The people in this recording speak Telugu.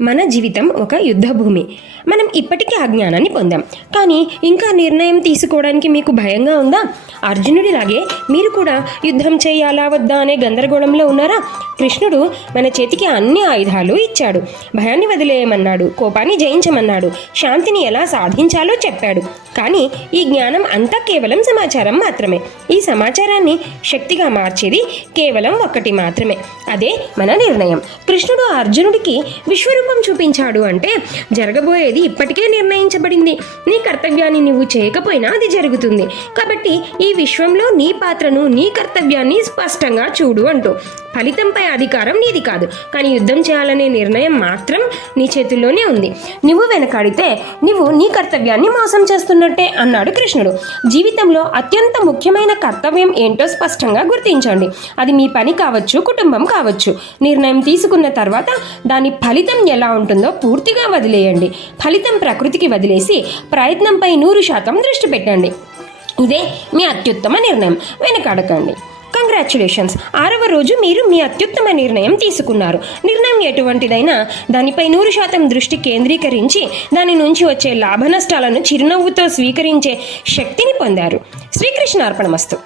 మన జీవితం ఒక యుద్ధభూమి. మనం ఇప్పటికీ ఆ జ్ఞానాన్ని పొందాం. కానీ ఇంకా నిర్ణయం తీసుకోవడానికి మీకు భయంగా ఉందా? అర్జునుడిలాగే మీరు కూడా యుద్ధం చేయాలా వద్దా అనే గందరగోళంలో ఉన్నారా? కృష్ణుడు మన చేతికి అన్ని ఆయుధాలు ఇచ్చాడు. భయాన్ని వదిలేయమన్నాడు కోపాన్ని జయించమన్నాడు శాంతిని ఎలా సాధించాలో చెప్పాడు. కానీ ఈ జ్ఞానం అంతా కేవలం సమాచారం మాత్రమే. ఈ సమాచారాన్ని శక్తిగా మార్చేది కేవలం ఒక్కటి మాత్రమే. అదే మన నిర్ణయం. కృష్ణుడు అర్జునుడికి విశ్వరూప చూపించాడు అంటే జరగబోయేది ఇప్పటికే నిర్ణయించబడింది. నీ కర్తవ్యాన్ని నువ్వు చేయకపోయినా అది జరుగుతుంది. కాబట్టి ఈ విశ్వంలో నీ పాత్రను నీ కర్తవ్యాన్ని స్పష్టంగా చూడు అంటూ. ఫలితంపై అధికారం నీది కాదు. కానీ యుద్ధం చేయాలనే నిర్ణయం మాత్రం నీ చేతుల్లోనే ఉంది. నువ్వు వెనకాడితే నువ్వు నీ కర్తవ్యాన్ని మోసం చేస్తున్నట్టే అన్నాడు కృష్ణుడు. జీవితంలో అత్యంత ముఖ్యమైన కర్తవ్యం ఏంటో స్పష్టంగా గుర్తించండి. అది మీ పని కావచ్చు కుటుంబం కావచ్చు. నిర్ణయం తీసుకున్న తర్వాత దాని ఫలితం ఎలా ఉంటుందో పూర్తిగా వదిలేయండి. ఫలితం ప్రకృతికి వదిలేసి ప్రయత్నంపై నూరు శాతం దృష్టి పెట్టండి. ఇదే మీ అత్యుత్తమ నిర్ణయం. వెనకాడకండి. కంగ్రాచులేషన్స్ ఆరవ రోజు మీరు మీ అత్యుత్తమ నిర్ణయం తీసుకున్నారు. నిర్ణయం ఎటువంటిదైనా దానిపై నూరు శాతం దృష్టి కేంద్రీకరించి దాని నుంచి వచ్చే లాభ నష్టాలను చిరునవ్వుతో స్వీకరించే శక్తిని పొందారు. శ్రీకృష్ణ అర్పణమస్తు